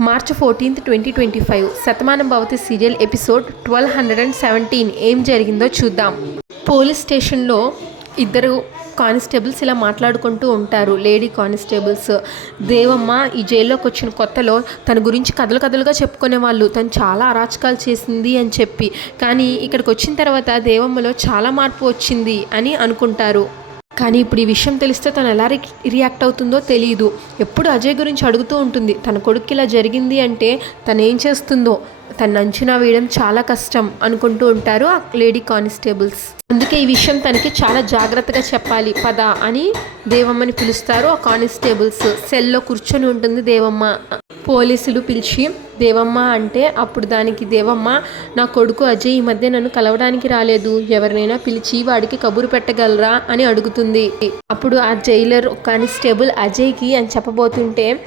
March fourteenth twenty twenty five Shatamanam Bhavati serial episode twelve hundred and seventeen ఏం జరిగిందో చూద్దాం. Police స్టేషన్లో ఇద్దరు కానిస్టేబుల్స్ ఇలా మాట్లాడుకుంటూ ఉంటారు. లేడీ కానిస్టేబుల్స్ దేవమ్మ ఈ జైల్లోకి వచ్చిన కొత్తలో తన గురించి కథలు కథలుగా చెప్పుకునే వాళ్ళు. తను చాలా అరాచకాలు చేసింది అని చెప్పి. కానీ ఇక్కడికి వచ్చిన తర్వాత దేవమ్మలో చాలా మార్పు వచ్చింది అని అనుకుంటారు. కానీ ఇప్పుడు ఈ విషయం తెలిస్తే తను ఎలా రియాక్ట్ అవుతుందో తెలియదు ఎప్పుడు అజయ్ గురించి అడుగుతూ ఉంటుంది తన కొడుకు ఇలా జరిగింది అంటే తను ఏం చేస్తుందో? తను అంచనా వేయడం చాలా కష్టం అనుకుంటూ ఉంటారు ఆ లేడీ కానిస్టేబుల్స్. అందుకే ఈ విషయం తనకి చాలా జాగ్రత్తగా చెప్పాలి. పద అని దేవమ్మని పిలుస్తారు ఆ కానిస్టేబుల్స్. సెల్లో కూర్చొని ఉంటుంది దేవమ్మ. పోలీసులు పిలిచి దేవమ్మ అంటే అప్పుడు దానికి దేవమ్మ నా కొడుకు అజయ్ ఈ మధ్య నన్ను కలవడానికి రాలేదు. ఎవరినైనా పిలిచి వాడికి కబురు పెట్టగలరా? అని అడుగుతుంది. అప్పుడు ఆ జైలర్ కానిస్టేబుల్ అజయ్కి అని చెప్పబోతుంటే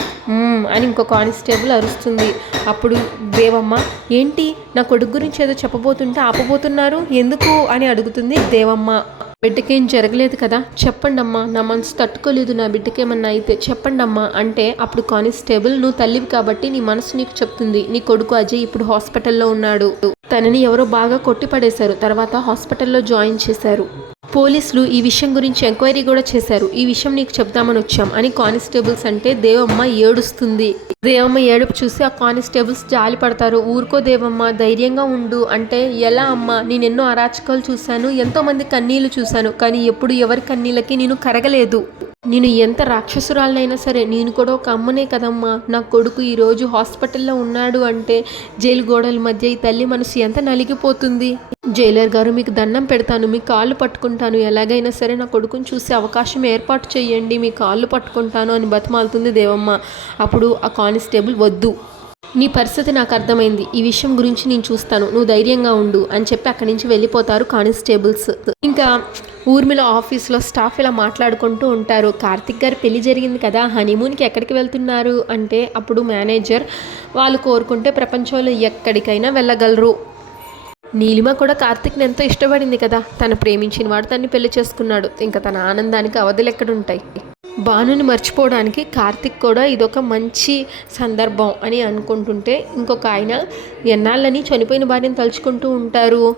అని ఇంకో కానిస్టేబుల్ అరుస్తుంది. అప్పుడు దేవమ్మ ఏంటి? నా కొడుకు గురించి ఏదో చెప్పబోతుంటే ఆపబోతున్నారు? ఎందుకు? అని అడుగుతుంది దేవమ్మ. బిడ్డకేం జరగలేదు కదా? చెప్పండమ్మా నా మనసు తట్టుకోలేదు నా బిడ్డకేమన్నా అయితే చెప్పండమ్మా అంటే అప్పుడు కానిస్టేబుల్ నువ్వు తల్లివి కాబట్టి నీ మనసు నీకు చెప్తుంది. నీ కొడుకు అజయ్ ఇప్పుడు హాస్పిటల్లో ఉన్నాడు. తనని ఎవరో బాగా కొట్టి పడేశారు తర్వాత హాస్పిటల్లో జాయిన్ చేశారు. పోలీసులు ఈ విషయం గురించి ఎంక్వైరీ కూడా చేశారు. ఈ విషయం నీకు చెప్దామని వచ్చాం. అని కానిస్టేబుల్స్ అంటే దేవమ్మ ఏడుస్తుంది. దేవమ్మ ఏడుపు చూసి ఆ కానిస్టేబుల్స్ జాలి పడతారు. ఊరుకో దేవమ్మ ధైర్యంగా ఉండు. అంటే ఎలా అమ్మా? నేను ఎన్నో అరాచకాలు చూశాను. ఎంతో మంది కన్నీళ్ళు చూశాను. కానీ ఎప్పుడు ఎవరి కన్నీళ్ళకి నేను కరగలేదు. నేను ఎంత రాక్షసురాలనైనా సరే నేను కూడా ఒక అమ్మనే కదమ్మా. నా కొడుకు ఈరోజు హాస్పిటల్లో ఉన్నాడు అంటే జైలు గోడల మధ్య ఈ తల్లి మనసు ఎంత నలిగిపోతుంది? జైలర్ గారు మీకు దండం పెడతాను మీ కాళ్ళు పట్టుకుంటాను. ఎలాగైనా సరే నా కొడుకుని చూసే అవకాశం ఏర్పాటు చేయండి మీ కాళ్ళు పట్టుకుంటాను అని బతిమాలుతుంది దేవమ్మ. అప్పుడు ఆ కానిస్టేబుల్ వద్దు. నీ పరిస్థితి నాకు అర్థమైంది. ఈ విషయం గురించి నేను చూస్తాను. నువ్వు ధైర్యంగా ఉండు అని చెప్పి అక్కడి నుంచి వెళ్ళిపోతారు కానిస్టేబుల్స్. ఇంకా ఊర్మిళ ఆఫీస్లో స్టాఫ్ ఇలా మాట్లాడుకుంటూ ఉంటారు. కార్తిక్ గారి పెళ్ళి జరిగింది కదా హనీమూన్కి ఎక్కడికి వెళ్తున్నారు అంటే అప్పుడు మేనేజర్ వాళ్ళు కోరుకుంటే ప్రపంచంలో ఎక్కడికైనా వెళ్ళగలరు. నీలిమ కూడా కార్తిక్ని ఎంతో ఇష్టపడింది కదా. తను ప్రేమించిన వాడు తన్ని పెళ్ళి చేసుకున్నాడు. ఇంకా తన ఆనందానికి అవధులు ఎక్కడుంటాయి? భానుని మర్చిపోవడానికి కార్తిక్ కూడా ఇదొక మంచి సందర్భం అని అనుకుంటుంటే ఇంకొక ఆయన ఎన్నాళ్ళని చనిపోయిన భార్యను తలుచుకుంటూ ఉంటారు.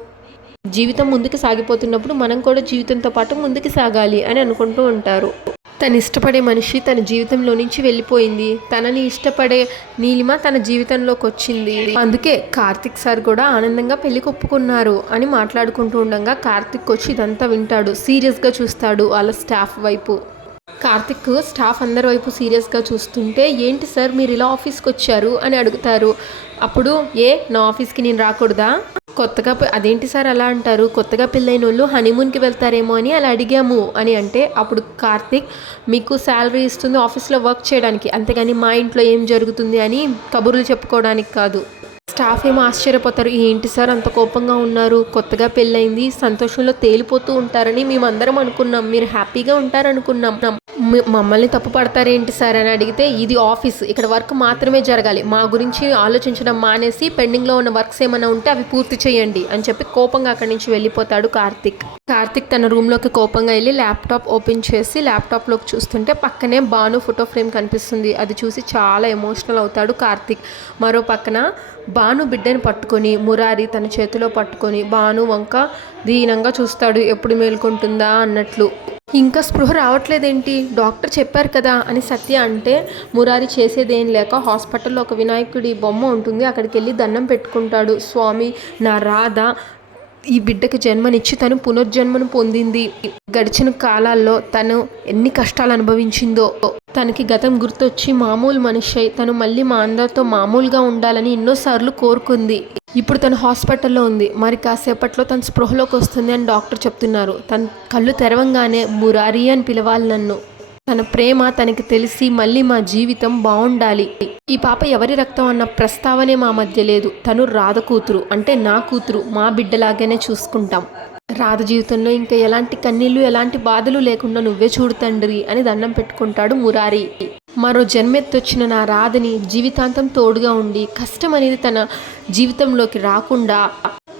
జీవితం ముందుకు సాగిపోతున్నప్పుడు మనం కూడా జీవితంతో పాటు ముందుకు సాగాలి అని అనుకుంటూ ఉంటారు. తను ఇష్టపడే మనిషి తన జీవితంలో నుంచి వెళ్ళిపోయింది. తనని ఇష్టపడే నీలిమ తన జీవితంలోకి వచ్చింది. అందుకే కార్తిక్ సార్ కూడా ఆనందంగా పెళ్ళికి ఒప్పుకున్నారు అని మాట్లాడుకుంటూ ఉండగా కార్తిక్ వచ్చి ఇదంతా వింటాడు. సీరియస్గా చూస్తాడు వాళ్ళ స్టాఫ్ వైపు. కార్తిక్ స్టాఫ్ అందరి వైపు సీరియస్గా చూస్తుంటే ఏంటి సార్ మీరు ఇలా ఆఫీస్కి వచ్చారు? అని అడుగుతారు. అప్పుడు ఏ నా ఆఫీస్కి నేను రాకూడదా? కొత్తగా అదేంటి సార్ అలా అంటారు? కొత్తగా పెళ్ళైన వాళ్ళు హనీమూన్కి వెళ్తారేమో అని అలా అడిగాము. అని అంటే అప్పుడు కార్తిక్ మీకు శాలరీ ఇస్తుంది ఆఫీస్లో వర్క్ చేయడానికి. అంతేగాని మా ఇంట్లో ఏం జరుగుతుంది? అని కబుర్లు చెప్పుకోవడానికి కాదు. స్టాఫ్ ఏమో ఆశ్చర్యపోతారు. ఏంటి సార్ అంత కోపంగా ఉన్నారు? కొత్తగా పెళ్ళైంది సంతోషంలో తేలిపోతూ ఉంటారని మేమందరం అనుకున్నాం. మీరు హ్యాపీగా ఉంటారనుకున్నాం. మమ్మల్ని తప్పు పడతారేంటి సార్ అని అడిగితే ఇది ఆఫీస్. ఇక్కడ వర్క్ మాత్రమే జరగాలి. మా గురించి ఆలోచించడం మానేసి పెండింగ్లో ఉన్న వర్క్స్ ఏమైనా ఉంటే అవి పూర్తి చేయండి అని చెప్పి కోపంగా అక్కడి నుంచి వెళ్ళిపోతాడు కార్తిక్. కార్తిక్ తన రూమ్లోకి కోపంగా వెళ్ళి ల్యాప్టాప్ ఓపెన్ చేసి ల్యాప్టాప్లోకి చూస్తుంటే పక్కనే భాను ఫోటో ఫ్రేమ్ కనిపిస్తుంది. అది చూసి చాలా ఎమోషనల్ అవుతాడు కార్తిక్. మరో పక్కన భాను బిడ్డని పట్టుకొని మురారి తన చేతిలో పట్టుకొని భాను వంక దీనంగా చూస్తాడు ఎప్పుడు మేల్కొంటుందా అన్నట్లు. ఇంకా స్పృహ రావట్లేదేంటి? డాక్టర్ చెప్పారు కదా అని సత్య అంటే మురారి చేసేదేం లేక హాస్పిటల్లో ఒక వినాయకుడి బొమ్మ ఉంటుంది అక్కడికి వెళ్ళి దండం పెట్టుకుంటాడు. స్వామి నా రాధ ఈ బిడ్డకి జన్మనిచ్చి తను పునర్జన్మను పొందింది. గడిచిన కాలాల్లో తను ఎన్ని కష్టాలు అనుభవించిందో తనకి గతం గుర్తొచ్చి మామూలు మనిషి తను మళ్ళీ మా అందరితో మామూలుగా ఉండాలని ఎన్నోసార్లు కోరుకుంది. ఇప్పుడు తను హాస్పిటల్లో ఉంది. మరి కాసేపట్లో తన స్పృహలోకి వస్తుంది అని డాక్టర్ చెప్తున్నారు. తన కళ్ళు తెరవంగానే మురారి అని పిలవాలి నన్ను. తన ప్రేమ తనకి తెలిసి మళ్ళీ మా జీవితం బాగుండాలి ఈ పాప ఎవరి రక్తం అన్న ప్రస్తావనే మా మధ్య లేదు. తను రాధ కూతురు అంటే నా కూతురు మా బిడ్డలాగానే చూసుకుంటాం. రాధ జీవితంలో ఇంకా ఎలాంటి కన్నీళ్ళు ఎలాంటి బాధలు లేకుండా నువ్వే చూడు తండ్రి అని దండం పెట్టుకుంటాడు మురారి. మరో జన్మెత్తొచ్చిన నా రాధని జీవితాంతం తోడుగా ఉండి కష్టం అనేది తన జీవితంలోకి రాకుండా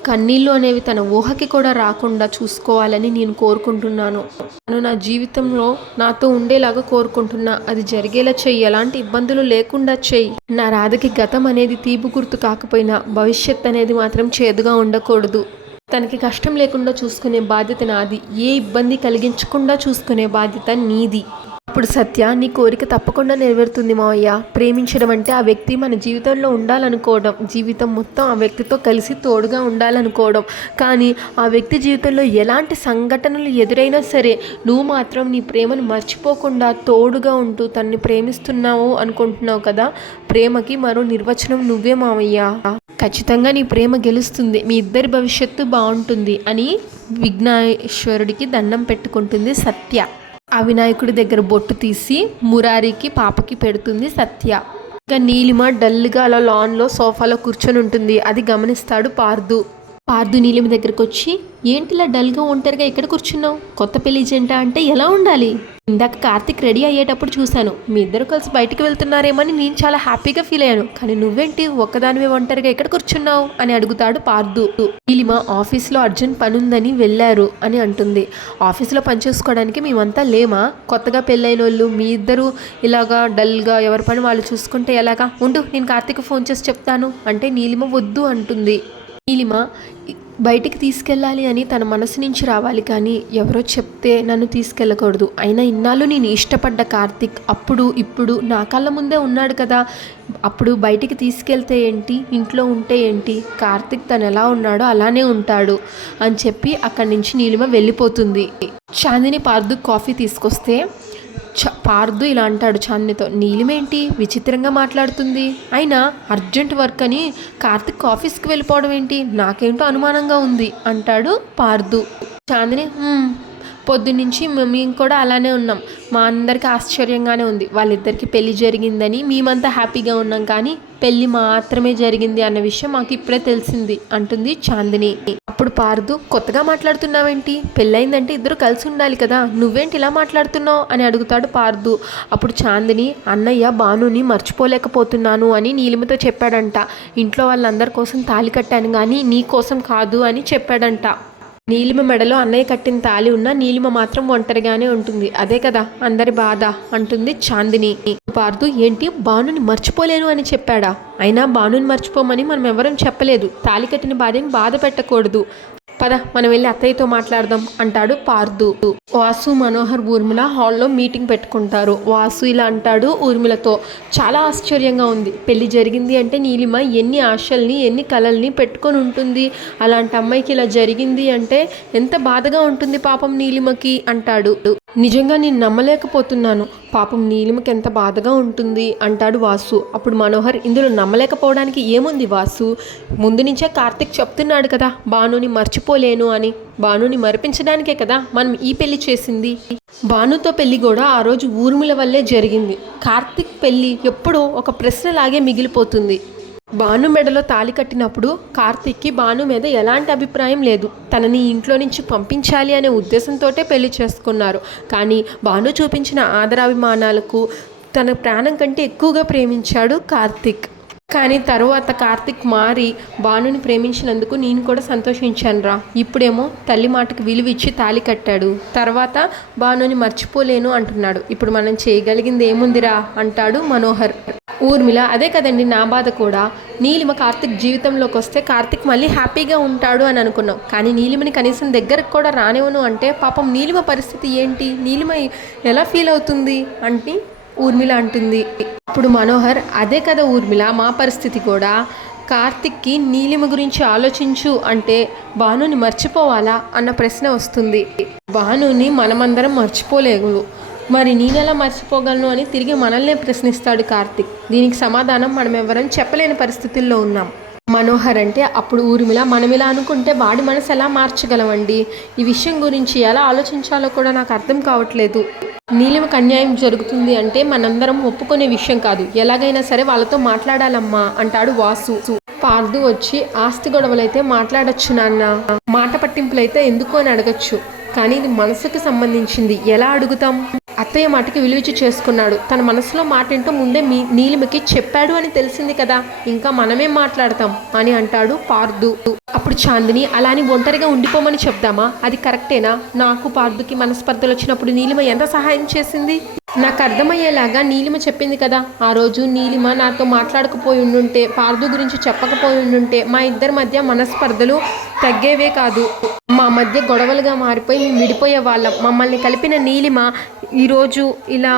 కన్నీళ్ళు అనేవి తన ఊహకి కూడా రాకుండా చూసుకోవాలని నేను కోరుకుంటున్నాను. తను నా జీవితంలో నాతో ఉండేలాగా కోరుకుంటున్నా. అది జరిగేలా చెయ్యి. ఎలాంటి ఇబ్బందులు లేకుండా చెయ్యి. నా రాధకి గతం అనేది తీపు గుర్తు కాకపోయినా భవిష్యత్ అనేది మాత్రం చేదుగా ఉండకూడదు. తనకి కష్టం లేకుండా చూసుకునే బాధ్యత నాది. ఏ ఇబ్బంది కలిగించకుండా చూసుకునే బాధ్యత నీది. అప్పుడు సత్య నీ కోరిక తప్పకుండా నెరవేరుతుంది మావయ్య. ప్రేమించడం అంటే ఆ వ్యక్తి మన జీవితంలో ఉండాలనుకోవడం. జీవితం మొత్తం ఆ వ్యక్తితో కలిసి తోడుగా ఉండాలనుకోవడం. కానీ ఆ వ్యక్తి జీవితంలో ఎలాంటి సంఘటనలు ఎదురైనా సరే నువ్వు మాత్రం నీ ప్రేమను మర్చిపోకుండా తోడుగా ఉంటూ తన్ని ప్రేమిస్తున్నావు అనుకుంటున్నావు కదా? ప్రేమకి మరో నిర్వచనం నువ్వే మావయ్య. ఖచ్చితంగా నీ ప్రేమ గెలుస్తుంది. మీ ఇద్దరి భవిష్యత్తు బాగుంటుంది అని విఘ్నేశ్వరుడికి దండం పెట్టుకుంటుంది సత్య. ఆ వినాయకుడి దగ్గర బొట్టు తీసి మురారికి పాపకి పెడుతుంది సత్య. ఇంకా నీలిమ డల్గా అలా లాన్లో సోఫాలో కూర్చొని ఉంటుంది అది గమనిస్తాడు పార్దు. పార్దు నీలిమ దగ్గరకు వచ్చి ఏంటిలా డల్గా ఒంటరిగా ఎక్కడ కూర్చున్నావు? కొత్త పెళ్ళి జంట అంటే ఎలా ఉండాలి? ఇందాక కార్తిక్ రెడీ అయ్యేటప్పుడు చూశాను. మీ ఇద్దరు కలిసి బయటికి వెళ్తున్నారేమని నేను చాలా హ్యాపీగా ఫీల్ అయ్యాను. కానీ నువ్వేంటి ఒక్కదానివే ఒంటరిగా ఎక్కడ కూర్చున్నావు? అని అడుగుతాడు పార్దు. నీలిమ ఆఫీస్లో అర్జెంట్ పని ఉందని వెళ్ళారు అని అంటుంది. ఆఫీస్లో పని చేసుకోవడానికి మేమంతా లేమా? కొత్తగా పెళ్ళైన వాళ్ళు మీ ఇద్దరు ఇలాగా డల్గా ఎవరి పని వాళ్ళు చూసుకుంటే ఎలాగా? ఉండు నేను కార్తిక్ ఫోన్ చేసి చెప్తాను. అంటే నీలిమ వద్దు అంటుంది. నీలిమ బయటికి తీసుకెళ్ళాలి అని తన మనసు నుంచి రావాలి కానీ ఎవరో చెప్తే నన్ను తీసుకెళ్ళకూడదు. అయినా ఇన్నాళ్ళు నేను ఇష్టపడ్డ కార్తిక్ అప్పుడు ఇప్పుడు నా కళ్ళ ముందే ఉన్నాడు కదా. అప్పుడు బయటికి తీసుకెళ్తే ఏంటి? ఇంట్లో ఉంటే ఏంటి? కార్తిక్ తను ఎలా ఉన్నాడో అలానే ఉంటాడు అని చెప్పి అక్కడి నుంచి నీలిమ వెళ్ళిపోతుంది. చాందిని పార్దు కాఫీ తీసుకొస్తే చ పార్దు ఇలా అంటాడు చాందినితో నీలిమేంటి? విచిత్రంగా మాట్లాడుతుంది. అయినా అర్జెంట్ వర్క్ అని కార్తిక్ ఆఫీస్కి వెళ్ళిపోవడం ఏంటి? నాకేంటో అనుమానంగా ఉంది అంటాడు పార్దు. చాందిని పొద్దునుంచి మేము కూడా అలానే ఉన్నాం. మా అందరికీ ఆశ్చర్యంగానే ఉంది. వాళ్ళిద్దరికి పెళ్ళి జరిగిందని మేమంతా హ్యాపీగా ఉన్నాం కానీ పెళ్ళి మాత్రమే జరిగింది అన్న విషయం మాకు ఇప్పుడే తెలిసింది అంటుంది చాందిని. అప్పుడు పార్దు కొత్తగా మాట్లాడుతున్నావేంటి? పెళ్ళయిందంటే ఇద్దరు కలిసి ఉండాలి కదా. నువ్వేంటి ఇలా మాట్లాడుతున్నావు? అని అడుగుతాడు పార్దు. అప్పుడు చాందిని అన్నయ్య భానుని మర్చిపోలేకపోతున్నాను అని నీలిమతో చెప్పాడంట. ఇంట్లో వాళ్ళందరి కోసం తాళి కట్టాను కానీ నీ కోసం కాదు అని చెప్పాడంట. నీలిమ మెడలో అన్నయ్య కట్టిన తాలి ఉన్న నీలిమ మాత్రం ఒంటరిగానే ఉంటుంది. అదే కదా అందరి బాధ అంటుంది చాందిని. పార్దు ఏంటి? బానుని మర్చిపోలేను అని చెప్పాడా. అయినా బానుని మర్చిపోమని మనం ఎవరం చెప్పలేదు. తాలి కట్టిన భార్యను బాధ పెట్టకూడదు. పద మనం వెళ్ళి అత్తయ్యతో మాట్లాడదాం అంటాడు పార్దు. వాసు మనోహర్ ఊర్మిళ హాల్లో మీటింగ్ పెట్టుకుంటారు. వాసు ఇలా అంటాడు ఊర్మిళతో. చాలా ఆశ్చర్యంగా ఉంది. పెళ్ళి జరిగింది అంటే నీలిమ ఎన్ని ఆశల్ని ఎన్ని కలల్ని పెట్టుకొని ఉంటుంది. అలాంటి అమ్మాయికి ఇలా జరిగింది అంటే ఎంత బాధగా ఉంటుంది పాపం నీలిమకి అంటాడు. నిజంగా నేను నమ్మలేకపోతున్నాను. పాపం నీలిమకి ఎంత బాధగా ఉంటుంది అంటాడు వాసు. అప్పుడు మనోహర్ ఇందులో నమ్మలేకపోవడానికి ఏముంది వాసు? ముందు నుంచే కార్తిక్ చెప్తున్నాడు కదా భానుని మర్చిపోలేను అని భానుని మరిపించడానికే కదా మనం ఈ పెళ్ళి చేసింది. భానుతో పెళ్ళి కూడా ఆ రోజు ఊర్మిళ వల్లే జరిగింది. కార్తిక్ పెళ్ళి ఎప్పుడూ ఒక ప్రశ్నలాగే మిగిలిపోతుంది. భాను మెడలో తాళి కట్టినప్పుడు కార్తిక్కి భాను మీద ఎలాంటి అభిప్రాయం లేదు. తనని ఇంట్లో నుంచి పంపించాలి అనే ఉద్దేశంతోటే పెళ్ళి చేసుకున్నారు. కానీ భాను చూపించిన ఆదరాభిమానాలకు తన ప్రాణం కంటే ఎక్కువగా ప్రేమించాడు కార్తిక్. కానీ తరువాత కార్తిక్ మారి భానుని ప్రేమించినందుకు నేను కూడా సంతోషించానురా ఇప్పుడేమో తల్లి మాటకు విలువిచ్చి తాళి కట్టాడు. తర్వాత భానుని మర్చిపోలేను అంటున్నాడు. ఇప్పుడు మనం చేయగలిగింది ఏముందిరా? అంటాడు మనోహర్. ఊర్మిళ అదే కదండి నా బాధ కూడా. నీలిమ కార్తిక్ జీవితంలోకి వస్తే కార్తిక్ మళ్ళీ హ్యాపీగా ఉంటాడు అని అనుకున్నాం. కానీ నీలిమని కనీసం దగ్గరకు కూడా రానివ్వను అంటే పాపం నీలిమ పరిస్థితి ఏంటి? నీలిమ ఎలా ఫీల్ అవుతుంది? అంటే ఊర్మిళ అంటుంది. ఇప్పుడు మనోహర్ అదే కదా ఊర్మిళ మా పరిస్థితి కూడా. కార్తిక్కి నీలిమ గురించి ఆలోచించు అంటే భానుని మర్చిపోవాలా? అన్న ప్రశ్న వస్తుంది. భానుని మనమందరం మర్చిపోలేము. మరి నేనెలా మర్చిపోగలను అని తిరిగి మనల్నే ప్రశ్నిస్తాడు కార్తిక్. దీనికి సమాధానం మనం ఎవరం చెప్పలేని పరిస్థితుల్లో ఉన్నాం. మనోహర్ అంటే అప్పుడు ఊర్మిళ మనం ఇలా అనుకుంటే వాడి మనసు ఎలా మార్చగలమండి ఈ విషయం గురించి ఎలా ఆలోచించాలో కూడా నాకు అర్థం కావట్లేదు. నీలిమకు అన్యాయం జరుగుతుంది అంటే మనందరం ఒప్పుకునే విషయం కాదు. ఎలాగైనా సరే వాళ్ళతో మాట్లాడాలమ్మా అంటాడు వాసు. పార్దు వచ్చి ఆస్తి గొడవలైతే మాట్లాడొచ్చు నాన్న. మాట పట్టింపులైతే ఎందుకు అని అడగచ్చు. కానీ ఇది మనసుకు సంబంధించింది. ఎలా అడుగుతాం? అత్తయ్య మాటకి విలువిచ్చి చేసుకున్నాడు. తన మనసులో మాట ఏంటో ముందే మీ నీలిమకి చెప్పాడు అని తెలిసింది కదా. ఇంకా మనమేం మాట్లాడతాం అని అంటాడు పార్దు. అప్పుడు చాందిని అలా అని ఒంటరిగా ఉండిపోమని చెప్దామా? అది కరెక్టేనా? నాకు పార్దుకి మనస్పర్ధలు వచ్చినప్పుడు నీలిమ ఎంత సహాయం చేసింది? నాకు అర్థమయ్యేలాగా నీలిమ చెప్పింది కదా. ఆ రోజు నీలిమ నాతో మాట్లాడకపోయి ఉండుంటే పార్దు గురించి చెప్పకపోయి ఉండుంటే మా ఇద్దరి మధ్య మనస్పర్ధలు తగ్గేవే కాదు. మా మధ్య గొడవలుగా మారిపోయి మేము విడిపోయే వాళ్ళం. మమ్మల్ని కలిపిన నీలిమ ఈరోజు ఇలా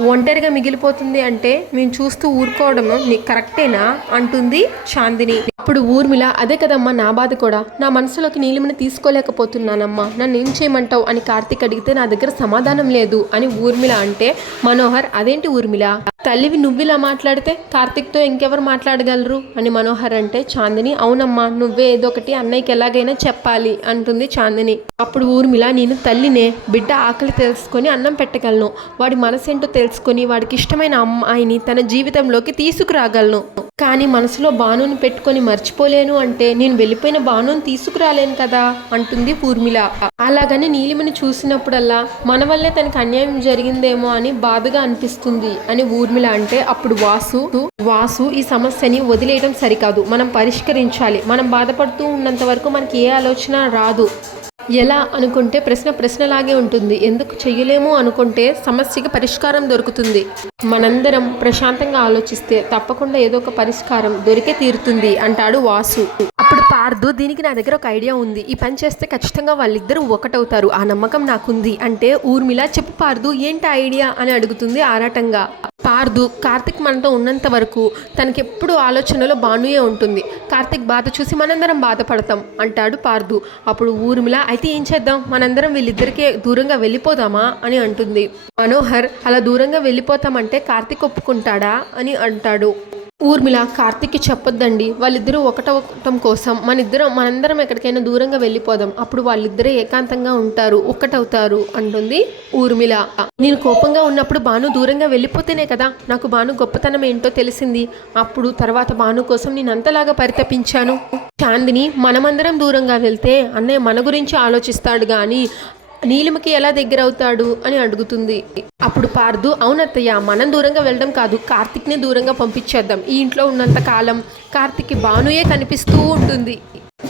ఒంటరిగా మిగిలిపోతుంది అంటే మేము చూస్తూ ఊరుకోవడం నీకు కరెక్టేనా? అంటుంది చాందిని. అప్పుడు ఊర్మిళ అదే కదమ్మా నా బాధ కూడా. నా మనసులోకి నీలిమని తీసుకోలేకపోతున్నానమ్మా. నన్ను ఏం చేయమంటావు అని కార్తీక్ అడిగితే నా దగ్గర సమాధానం లేదు అని ఊర్మిళ అంటే మనోహర్ అదేంటి ఊర్మిళ? తల్లివి నువ్విలా మాట్లాడితే కార్తిక్తో ఇంకెవరు మాట్లాడగలరు? అని మనోహర్ అంటే చాందిని అవునమ్మా నువ్వే ఏదో ఒకటి అన్నయ్యకి ఎలాగైనా చెప్పాలి అంటుంది చాందిని. అప్పుడు ఊర్మిళ నేను తల్లినే. బిడ్డ ఆకలి తెలుసుకొని అన్నం పెట్టగలను. వాడి మనసేంటో తెలుసుకొని వాడికి ఇష్టమైన అమ్మాయిని తన జీవితంలోకి తీసుకురాగలను. కానీ మనసులో బాణుని పెట్టుకొని మర్చిపోలేను అంటే నేను వెళ్ళిపోయిన బాణుని తీసుకురాలేను కదా అంటుంది ఊర్మిళ. అలాగని నీలిమని చూసినప్పుడల్లా మన వల్లే తనకి అన్యాయం జరిగిందేమో అని బాధగా అనిపిస్తుంది అని ఊర్మిళ అంటే అప్పుడు వాసు వాసు ఈ సమస్యని వదిలేయడం సరికాదు. మనం పరిష్కరించాలి. మనం బాధపడుతూ ఉన్నంత వరకు మనకి ఏ ఆలోచన రాదు. ఎలా అనుకుంటే ప్రశ్న ప్రశ్నలాగే ఉంటుంది. ఎందుకు చెయ్యలేము అనుకుంటే సమస్యకి పరిష్కారం దొరుకుతుంది. మనందరం ప్రశాంతంగా ఆలోచిస్తే తప్పకుండా ఏదో ఒక పరిష్కారం దొరికే తీరుతుంది అంటాడు వాసు. అప్పుడు పార్దు దీనికి నా దగ్గర ఒక ఐడియా ఉంది. ఈ పని చేస్తే ఖచ్చితంగా వాళ్ళిద్దరూ ఒకటవుతారు. ఆ నమ్మకం నాకుంది. అంటే ఊర్మిళ చెప్పు పార్దు ఏంటి ఐడియా? అని అడుగుతుంది ఆరాటంగా. పార్దు కార్తిక్ మనతో ఉన్నంత వరకు తనకెప్పుడు ఆలోచనలో బానుయే ఉంటుంది. కార్తిక్ బాధ చూసి మనందరం బాధపడతాం అంటాడు పార్దు. అప్పుడు ఊర్మిళ అయితే ఏం చేద్దాం? మనందరం వీళ్ళిద్దరికే దూరంగా వెళ్ళిపోదామా? అని అంటుంది. మనోహర్ అలా దూరంగా వెళ్ళిపోతామంటే కార్తిక్ ఒప్పుకుంటాడా? అని అంటాడు. ఊర్మిళ కార్తిక్కి చెప్పొద్దండి. వాళ్ళిద్దరూ ఒకటవటం కోసం మన ఇద్దరం మనందరం ఎక్కడికైనా దూరంగా వెళ్ళిపోదాం. అప్పుడు వాళ్ళిద్దరే ఏకాంతంగా ఉంటారు ఒక్కటవుతారు అంటుంది ఊర్మిళ. నేను కోపంగా ఉన్నప్పుడు భాను దూరంగా వెళ్ళిపోతేనే కదా నాకు భాను గొప్పతనం ఏంటో తెలిసింది. అప్పుడు తర్వాత భాను కోసం నేను అంతలాగా పరితపించాను. చాందిని మనమందరం దూరంగా వెళ్తే అన్నయ్య మన గురించి ఆలోచిస్తాడు కానీ నీలిమకి ఎలా దగ్గర అవుతాడు అని అడుగుతుంది. అప్పుడు పార్దు అవునత్తయ్య మనం దూరంగా వెళ్ళడం కాదు. కార్తిక్ని దూరంగా పంపించేద్దాం. ఈ ఇంట్లో ఉన్నంత కాలం కార్తిక్కి భానుయే కనిపిస్తూ ఉంటుంది.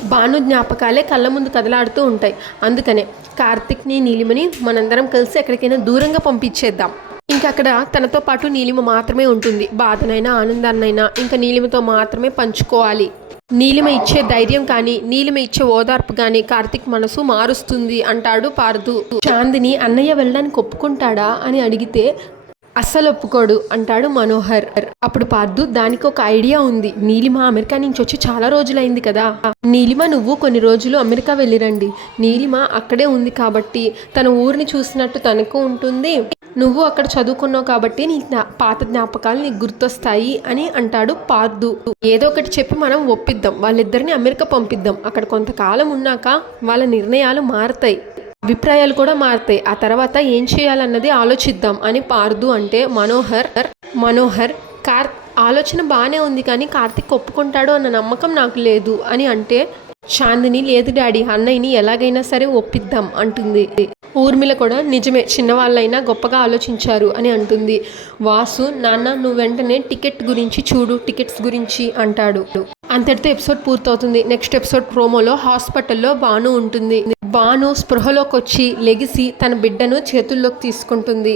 భాను జ్ఞాపకాలే కళ్ళ ముందు కదలాడుతూ ఉంటాయి. అందుకనే కార్తిక్ని నీలిమని మనందరం కలిసి ఎక్కడికైనా దూరంగా పంపించేద్దాం. ఇంకా అక్కడ తనతో పాటు నీలిమ మాత్రమే ఉంటుంది. బాధనైనా ఆనందాన్నైనా ఇంకా నీలిమతో మాత్రమే పంచుకోవాలి. నీలిమ ఇచ్చే ధైర్యం కానీ నీలిమ ఇచ్చే ఓదార్పు కానీ కార్తిక్ మనసు మారుస్తుంది అంటాడు పార్దు. చాందిని అన్నయ్య వెళ్ళడానికి ఒప్పుకుంటాడా? అని అడిగితే అస్సలు ఒప్పుకోడు అంటాడు మనోహర్. అప్పుడు పార్దు దానికి ఒక ఐడియా ఉంది. నీలిమ అమెరికా నుంచి వచ్చి చాలా రోజులైంది కదా. నీలిమ నువ్వు కొన్ని రోజులు అమెరికా వెళ్ళిరండి. నీలిమ అక్కడే ఉంది కాబట్టి తన ఊరిని చూసినట్టు తనకు ఉంటుంది. నువ్వు అక్కడ చదువుకున్నావు కాబట్టి నీ జ్ఞా- పాత జ్ఞాపకాలు నీకు గుర్తొస్తాయి అని అంటాడు పార్దు. ఏదో ఒకటి చెప్పి మనం ఒప్పిద్దాం. వాళ్ళిద్దరిని అమెరికా పంపిద్దాం. అక్కడ కొంతకాలం ఉన్నాక వాళ్ళ నిర్ణయాలు మారతాయి. అభిప్రాయాలు కూడా మారుతాయి. ఆ తర్వాత ఏం చేయాలన్నది ఆలోచిద్దాం అని పార్దు అంటే మనోహర్ మనోహర్ కార్ ఆలోచన బాగానే ఉంది కానీ కార్తిక్ ఒప్పుకుంటాడు అన్న నమ్మకం నాకు లేదు అని అంటే చాందిని లేదు డాడీ అన్నయ్యని ఎలాగైనా సరే ఒప్పిద్దాం అంటుంది. ఊర్మిళ కూడా నిజమే చిన్నవాళ్ళైనా గొప్పగా ఆలోచించారు అని అంటుంది. వాసు నాన్న నువ్వు వెంటనే టికెట్ గురించి చూడు టికెట్స్ గురించి అంటాడు. అంతటితో ఎపిసోడ్ పూర్తవుతుంది. నెక్స్ట్ ఎపిసోడ్ ప్రోమోలో హాస్పిటల్లో బాను ఉంటుంది. బాను స్పృహలోకి వచ్చి లెగిసి తన బిడ్డను చేతుల్లోకి తీసుకుంటుంది.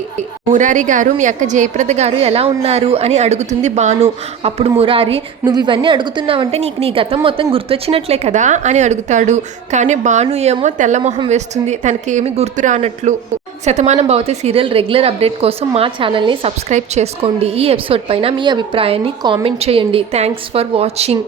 మురారి గారు మీ అక్క జయప్రద గారు ఎలా ఉన్నారు? అని అడుగుతుంది బాను. అప్పుడు మురారి నువ్వు ఇవన్నీ అడుగుతున్నావంటే నీకు నీ గతం మొత్తం గుర్తొచ్చినట్లే కదా? అని అడుగుతాడు. కానీ బాను ఏమో తెల్లమొహం వేస్తుంది. తనకి ఏమి గుర్తు రానట్లు. Shatamanam Bhavati serial regular update కోసం మా ఛానల్ని సబ్స్క్రైబ్ చేసుకోండి. ఈ ఎపిసోడ్ పైన మీ అభిప్రాయాన్ని కామెంట్ చేయండి. Thanks for watching.